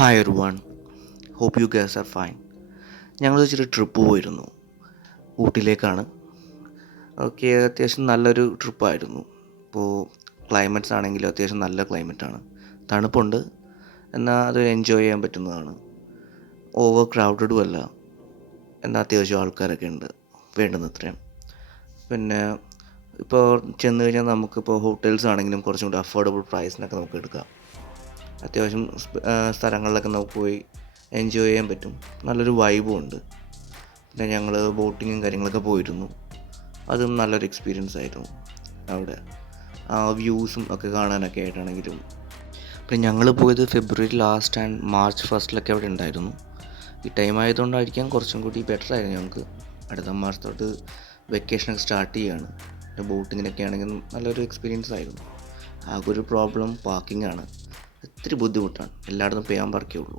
Hi everyone, hope you guys are fine. ഞങ്ങൾ വെച്ചൊരു trip പോയിരുന്നു ഊട്ടിയിലേക്കാണ്. ഓക്കെ, അത്യാവശ്യം നല്ലൊരു ട്രിപ്പായിരുന്നു. ഇപ്പോൾ ക്ലൈമറ്റ്സ് ആണെങ്കിലും അത്യാവശ്യം നല്ല ക്ലൈമറ്റാണ്, തണുപ്പുണ്ട്, എന്നാൽ അത് എൻജോയ് ചെയ്യാൻ പറ്റുന്നതാണ്. ഓവർ ക്രൗഡഡും അല്ല, എന്നാൽ അത്യാവശ്യം ആൾക്കാരൊക്കെ ഉണ്ട് വേണ്ടുന്നത്രയും. പിന്നെ ഇപ്പോൾ ചെന്ന് കഴിഞ്ഞാൽ നമുക്കിപ്പോൾ ഹോട്ടൽസ് ആണെങ്കിലും കുറച്ചും കൂടി അഫോർഡബിൾ പ്രൈസിനൊക്കെ നമുക്ക് എടുക്കാം. അത്യാവശ്യം സ്ഥലങ്ങളിലൊക്കെ നമുക്ക് പോയി എൻജോയ് ചെയ്യാൻ പറ്റും, നല്ലൊരു വൈബും ഉണ്ട്. പിന്നെ ഞങ്ങൾ ബോട്ടിങ്ങും കാര്യങ്ങളൊക്കെ പോയിരുന്നു, അതും നല്ലൊരു എക്സ്പീരിയൻസ് ആയിരുന്നു. അവിടെ വ്യൂസും ഒക്കെ കാണാനൊക്കെ ആയിട്ടാണെങ്കിലും. പിന്നെ ഞങ്ങൾ പോയത് ഫെബ്രുവരി ലാസ്റ്റ് ആൻഡ് മാർച്ച് ഫസ്റ്റിലൊക്കെ അവിടെ ഉണ്ടായിരുന്നു. ഈ ടൈം ആയതുകൊണ്ടായിരിക്കാം കുറച്ചും കൂടി ബെറ്റർ ആയിരുന്നു ഞങ്ങൾക്ക്. അടുത്ത മാസം തൊട്ട് വെക്കേഷനൊക്കെ സ്റ്റാർട്ട് ചെയ്യുകയാണ്. പിന്നെ ബോട്ടിങ്ങിനൊക്കെ ആണെങ്കിൽ നല്ലൊരു എക്സ്പീരിയൻസ് ആയിരുന്നു. ആകെ ഒരു പ്രോബ്ലം പാർക്കിംഗ് ആണ്, ഇത്തിരി ബുദ്ധിമുട്ടാണ്, എല്ലായിടത്തും പേ ചെയ്യാൻ പാർക്കേ ഉള്ളൂ.